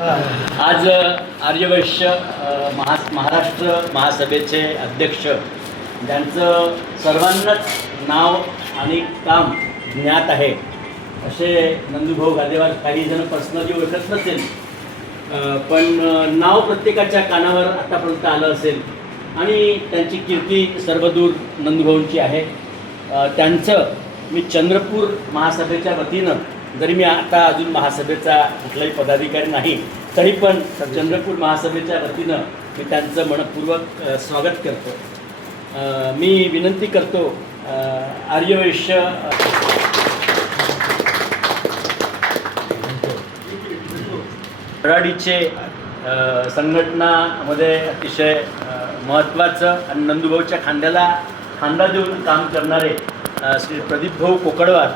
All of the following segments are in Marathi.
आज आर्यवैश्य महाराष्ट्र महासभेचे अध्यक्ष ज्यांचं सर्वांनाच नाव आणि काम ज्ञात आहे असे नंदूभाऊ गादेवार. काही जण पर्सनली ओळखत नसेल पण नाव प्रत्येकाच्या कानावर आतापर्यंत आलं असेल आणि त्यांची कीर्ती सर्वदूर नंदूभाऊंची आहे. त्यांचं मी चंद्रपूर महासभेच्या वतीनं, जरी मी आता अजून महासभेचा कुठलाही पदाधिकारी नाही तरी पण चंद्रपूर महासभेच्या वतीनं मी त्यांचं मनपूर्वक स्वागत करतो. मी विनंती करतो आर्यवैश्य वराडीचे संघटनामध्ये अतिशय महत्त्वाचं आणि नंदूभाऊच्या खांद्याला खांदा देऊन काम करणारे श्री प्रदीपभाऊ कोकडवार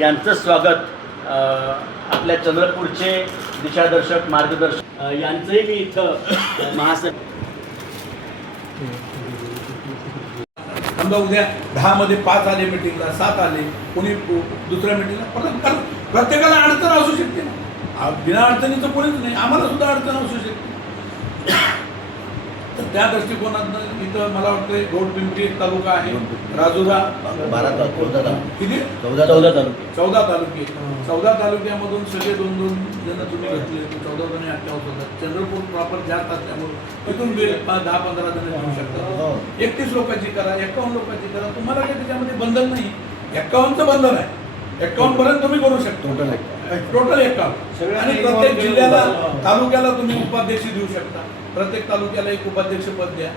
यांचं स्वागत, आपल्या चंद्रपूरचे दिशादर्शक मार्गदर्शक यांचंही मी इथं समजा उद्या 10 मध्ये 5 आले मीटिंगला, 7 आले, कोणी दुसऱ्या मीटिंगला, परत प्रत्येकाला अडचण असू शकते ना. बिना अडचणीचं कोणीच नाही, आम्हाला सुद्धा अडचण असू शकते. तर त्या दृष्टिकोनातनं इथं मला वाटतं गोडपिंपरी एक तालुका आहे, राजुरा 14 तालुके, 14 तालुक्यामधून सगळे 2-2 जण तुम्ही घेतले, 14 जण 58 होतात. चंद्रपूर प्रॉपर जास्त असल्यामुळे इथून 10-15 जण घेऊ शकतात. 31 लोकांची करा, 51 लोकांची करा, तुम्हाला काही त्याच्यामध्ये बंधन नाही. 51चं बंधन आहे, 51 पर्यंत तुम्ही करू शकता, टोटल 51. आणि प्रत्येक जिल्ह्याला तालुक्याला तुम्ही उपाध्यक्ष देऊ शकता, प्रत्येक तालुक्याला एक उपाध्यक्ष पद द्या,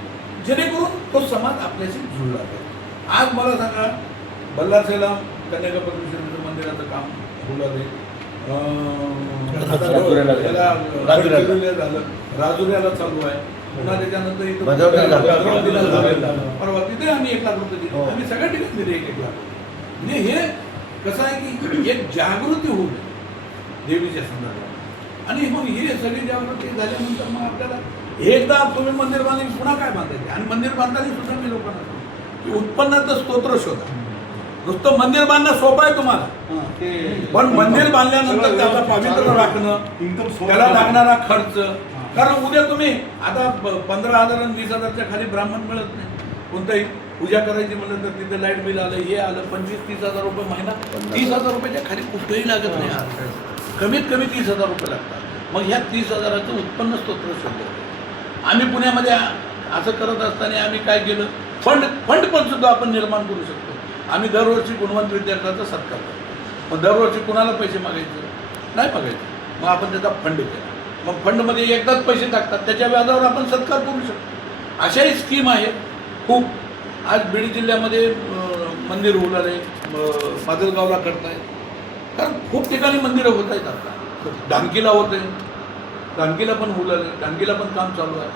जेणेकरून तो समाज आपल्याशी जुळला जाईल. आज मला सांगा, बल्लार सेलम कन्याका परमेश्वर मंदिराचं काम झालं, राजुऱ्याला चालू आहे, पुन्हा त्याच्यानंतर इथं परवा तिथे आम्ही 1 लाख रुपये दिले, आम्ही सगळ्या ठिकाणी दिले 1 लाख. म्हणजे हे कसं आहे की एक जागृती होऊ देवीच्या संदर्भात, आणि मग ही सगळी जागृती झाल्यानंतर मग आपल्याला एकदा तुम्ही मंदिर बांधले पुन्हा काय बांधायचे. आणि मंदिर बांधताना सुद्धा मी लोकांना की उत्पन्नाचं स्तोत्र शोधा. नुसतं मंदिर बांधणं सोपं आहे तुम्हाला, पण मंदिर बांधल्यानंतर त्याचा पवित्र राखणं, त्याला लागणारा खर्च. कारण उद्या तुम्ही आता 15,000 आणि 20,000च्या खाली ब्राह्मण मिळत नाही. कोणताही पूजा करायची म्हणलं तर तिथे लाईट बिल आलं, हे आलं, 25-30,000 रुपये महिना, 30,000 रुपयाच्या खाली कुठेही लागत नाही. कमीत कमी 30,000 रुपये लागतात. मग ह्या 30,000चं उत्पन्न स्तोत्र शोधलं. आम्ही पुण्यामध्ये असं करत असताना आम्ही काय केलं, फंड पण सुद्धा आपण निर्माण करू शकतो. आम्ही दरवर्षी गुणवंत विद्यार्थ्यांचा सत्कार करतो. मग दरवर्षी कुणाला पैसे मागायचे नाही मागायचे, मग आपण त्याचा फंड केला. मग फंडमध्ये एकदाच पैसे टाकतात, त्याच्या व्याजावर आपण सत्कार करू शकतो. अशाही स्कीम आहेत खूप. आज बीड जिल्ह्यामध्ये मंदिर होऊ लागले, माजलगावला करतायत, कारण खूप ठिकाणी मंदिरं होत आहेत. आता डांकीला होत आहे, डांकीला पण होऊ लागले, डांकीला पण काम चालू आहे.